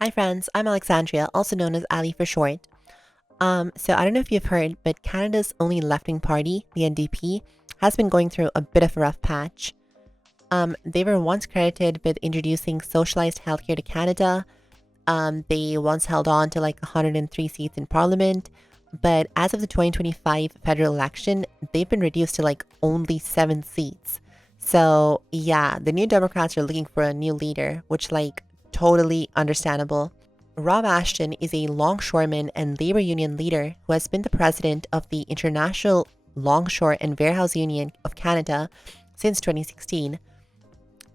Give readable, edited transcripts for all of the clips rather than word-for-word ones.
Hi friends, I'm Alexandria, also known as Ali for short. So I don't know if you've heard, but Canada's only left-wing party, the NDP, has been going through a bit of a rough patch. They were once credited with introducing socialized healthcare to Canada. They once held on to like 103 seats in parliament, but as of the 2025 federal election, they've been reduced to like only 7 seats. So yeah, the New Democrats are looking for a new leader, which totally understandable. Rob Ashton is a longshoreman and labor union leader who has been the president of the International Longshore and Warehouse Union of Canada since 2016.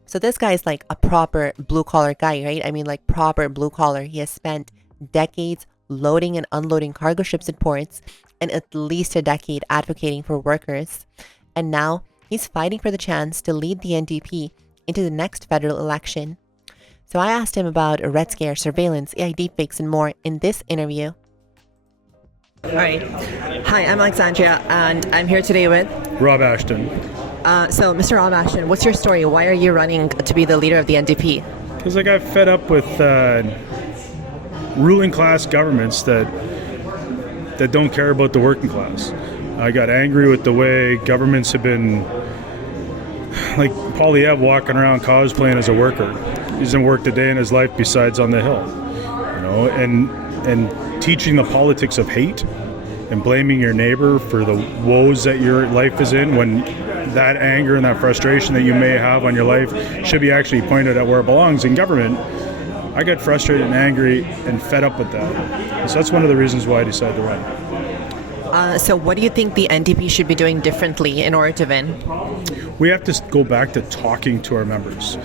So this guy is like a proper blue collar guy, right? I mean, like proper blue collar. He has spent decades loading and unloading cargo ships in ports and at least a decade advocating for workers. And now he's fighting for the chance to lead the NDP into the next federal election. So I asked him about Red Scare, surveillance, AI deepfakes, and more in this interview. All right. Hi, I'm Alexandria, and I'm here today with Rob Ashton. So, Mr. Rob Ashton, what's your story? Why are you running to be the leader of the NDP? Because I got fed up with ruling class governments that don't care about the working class. I got angry with the way governments have been, like Polyev walking around cosplaying as a worker. He doesn't work a day in his life besides on the hill, and teaching the politics of hate and blaming your neighbor for the woes that your life is in, when that anger and that frustration that you may have on your life should be actually pointed at where it belongs in government. I got frustrated and angry and fed up with that. So that's one of the reasons why I decided to run. So what do you think the NDP should be doing differently in order to win? We have to go back to talking to our members.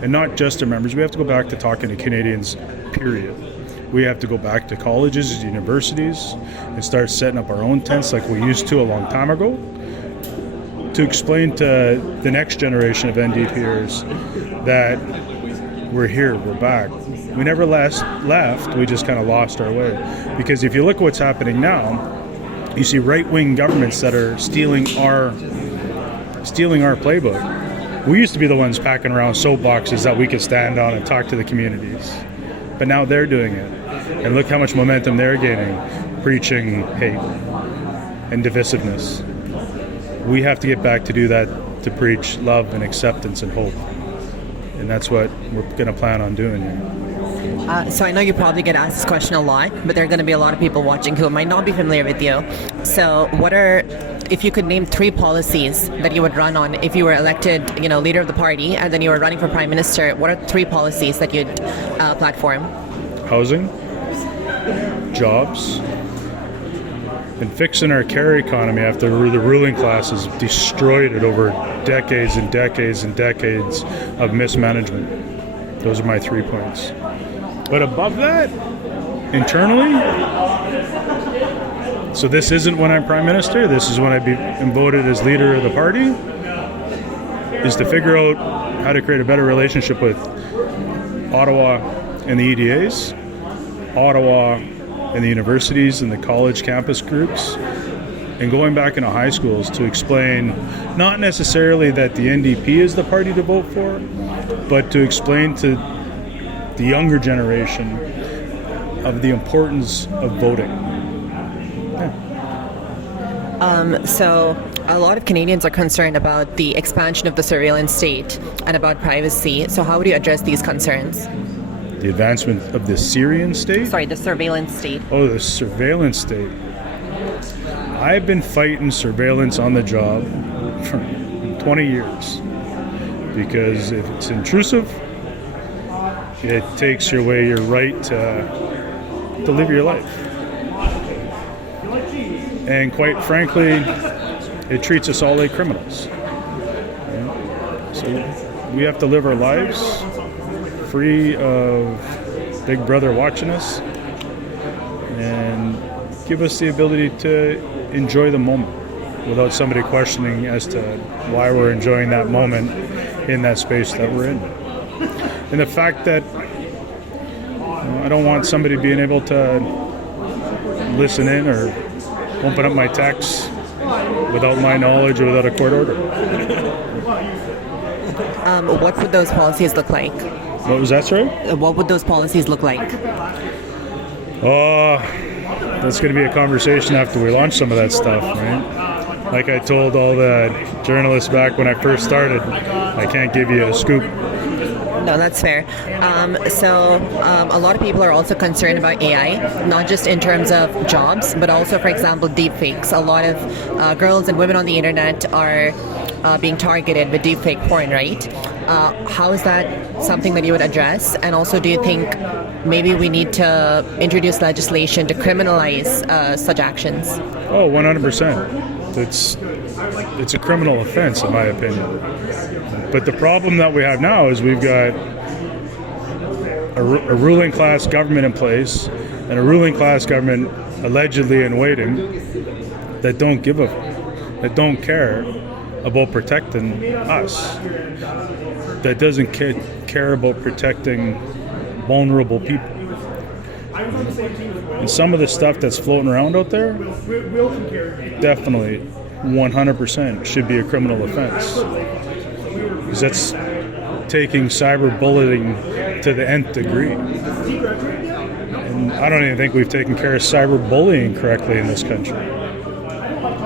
And not just our members, we have to go back to talking to Canadians, period. We have to go back to colleges, universities, and start setting up our own tents like we used to a long time ago, to explain to the next generation of NDPers that we're here, we're back. We never left, we just kind of lost our way. Because if you look at what's happening now, you see right-wing governments that are stealing our playbook. We used to be the ones packing around soapboxes that we could stand on and talk to the communities. But now they're doing it. And look how much momentum they're gaining, preaching hate and divisiveness. We have to get back to do that, to preach love and acceptance and hope. And that's what we're going to plan on doing here. So I know you probably get asked this question a lot, but there are going to be a lot of people watching who might not be familiar with you. So if you could name 3 policies that you would run on if you were elected, leader of the party, and then you were running for prime minister, what are 3 policies that you'd platform? Housing, jobs, and fixing our care economy after the ruling class has destroyed it over decades and decades and decades of mismanagement. Those are my 3 points. But above that, internally, so this isn't when I'm prime minister, this is when I'm voted as leader of the party, is to figure out how to create a better relationship with Ottawa and the EDAs, Ottawa and the universities and the college campus groups, and going back into high schools to explain not necessarily that the NDP is the party to vote for, but to explain to the younger generation of the importance of voting. So a lot of Canadians are concerned about the expansion of the surveillance state and about privacy. So how would you address these concerns? The advancement of the Syrian state? Sorry, the surveillance state. Oh, the surveillance state. I've been fighting surveillance on the job for 20 years because if it's intrusive, it takes away your right to live your life. And quite frankly, it treats us all like criminals. So we have to live our lives free of Big Brother watching us and give us the ability to enjoy the moment without somebody questioning as to why we're enjoying that moment in that space that we're in. And the fact that I don't want somebody being able to listen in or open up my texts without my knowledge or without a court order. What would those policies look like? What was that, sorry? What would those policies look like? That's going to be a conversation after we launch some of that stuff, right? Like I told all the journalists back when I first started, I can't give you a scoop. No, that's fair. So a lot of people are also concerned about AI, not just in terms of jobs, but also, for example, deepfakes. A lot of girls and women on the internet are being targeted with deepfake porn, right? How is that something that you would address? And also, do you think maybe we need to introduce legislation to criminalize such actions? Oh, 100%. It's a criminal offense, in my opinion. But the problem that we have now is we've got a ruling class government in place and a ruling class government allegedly in waiting that don't care about protecting us, that doesn't care about protecting vulnerable people. And some of the stuff that's floating around out there definitely 100% should be a criminal offense, because that's taking cyberbullying to the nth degree. And I don't even think we've taken care of cyberbullying correctly in this country.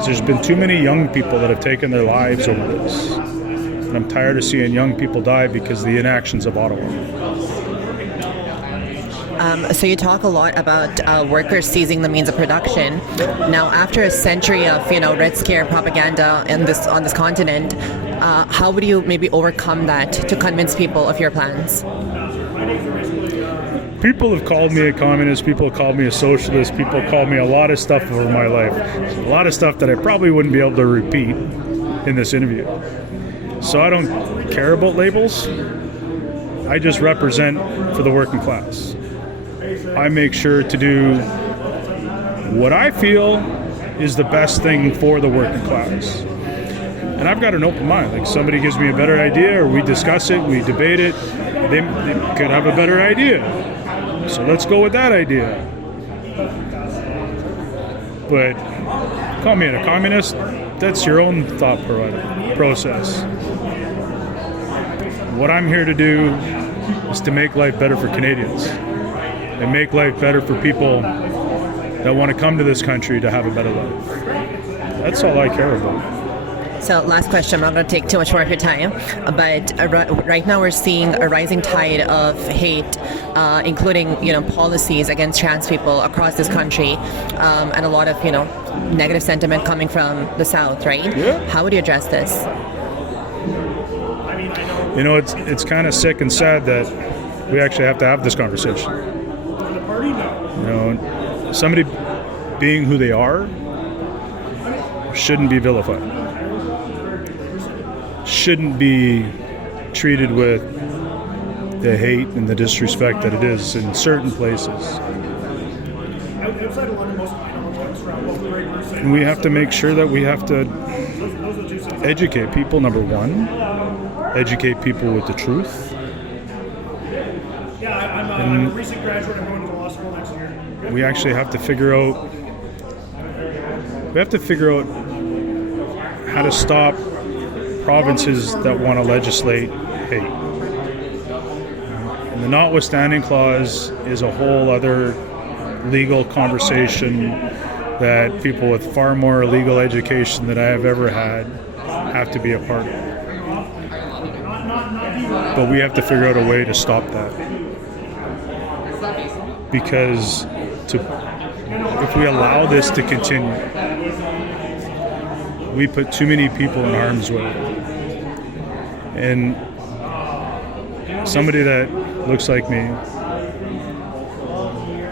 There's been too many young people that have taken their lives over this. And I'm tired of seeing young people die because of the inactions of Ottawa. So you talk a lot about workers seizing the means of production. Now, after a century of Red Scare propaganda on this continent, how would you maybe overcome that to convince people of your plans? People have called me a communist, people have called me a socialist, people have called me a lot of stuff over my life. A lot of stuff that I probably wouldn't be able to repeat in this interview. So I don't care about labels. I just represent for the working class. I make sure to do what I feel is the best thing for the working class. And I've got an open mind. Like, somebody gives me a better idea, or we discuss it, we debate it, they could have a better idea. So let's go with that idea. But call me a communist, that's your own thought process. What I'm here to do is to make life better for Canadians and make life better for people that want to come to this country to have a better life. That's all I care about. So last question, I'm not going to take too much more of your time, but right now we're seeing a rising tide of hate, including policies against trans people across this country, and a lot of negative sentiment coming from the South, right? Yeah. How would you address this? It's kind of sick and sad that we actually have to have this conversation. Somebody being who they are shouldn't be vilified. Shouldn't be treated with the hate and the disrespect that it is in certain places. And we have to make sure that we have to educate people, number one. Educate people with the truth. And a recent graduate. I'm going to law school next year. We actually have to figure out. We have to figure out how to stop provinces that want to legislate hate. And the notwithstanding clause is a whole other legal conversation that people with far more legal education than I have ever had have to be a part of. But we have to figure out a way to stop that. Because if we allow this to continue, we put too many people in harm's way. And somebody that looks like me,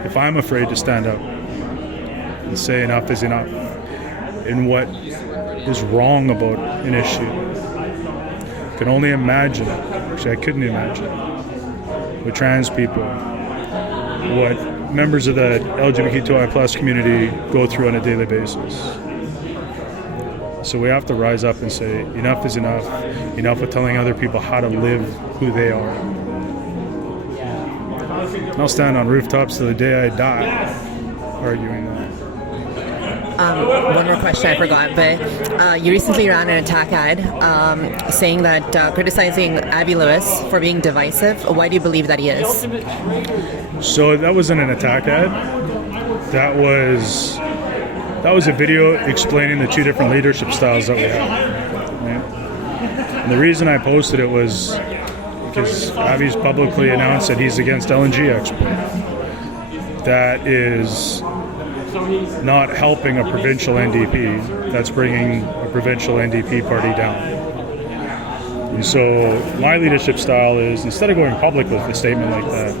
if I'm afraid to stand up and say enough is enough and what is wrong about an issue, I can only imagine it. Actually, I couldn't imagine it. With trans people, what members of the LGBTQI plus community go through on a daily basis. So we have to rise up and say, enough is enough. Enough of telling other people how to live who they are. I'll stand on rooftops till the day I die arguing that. One more question I forgot, but you recently ran an attack ad saying that criticizing Abby Lewis for being divisive. Why do you believe that he is? So that wasn't an attack ad. That was a video explaining the two different leadership styles that we have. Right? And the reason I posted it was because Abby's publicly announced that he's against LNG export. That is not helping a provincial NDP. That's bringing a provincial NDP party down. And so my leadership style is, instead of going public with a statement like that,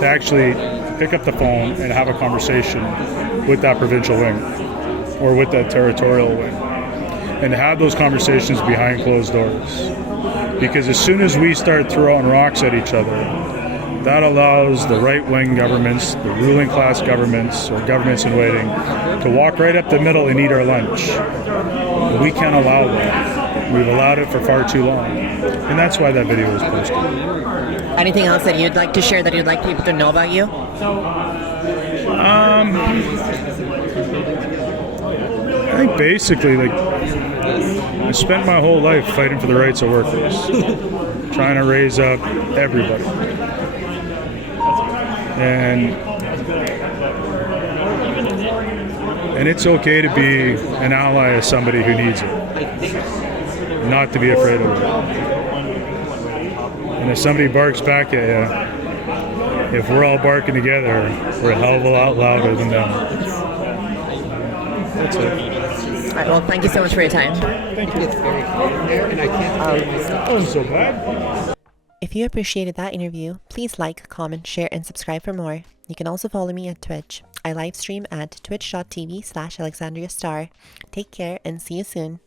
to actually pick up the phone and have a conversation with that provincial wing or with that territorial wing, and to have those conversations behind closed doors. Because as soon as we start throwing rocks at each other, that allows the right-wing governments, the ruling class governments, or governments in waiting, to walk right up the middle and eat our lunch. We can't allow that. We've allowed it for far too long. And that's why that video was posted. Anything else that you'd like to share that you'd like people to know about you? I think basically, I spent my whole life fighting for the rights of workers, trying to raise up everybody. And it's okay to be an ally of somebody who needs it, not to be afraid of it. And if somebody barks back at you, if we're all barking together, we're a hell of a lot louder than them. That's it. All right, well, thank you so much for your time. Thank you. It's very cold there, and I can't that wasn't so bad. If you appreciated that interview, please like, comment, share, and subscribe for more. You can also follow me at Twitch. I live stream at twitch.tv/AlexandriaStar. Take care and see you soon.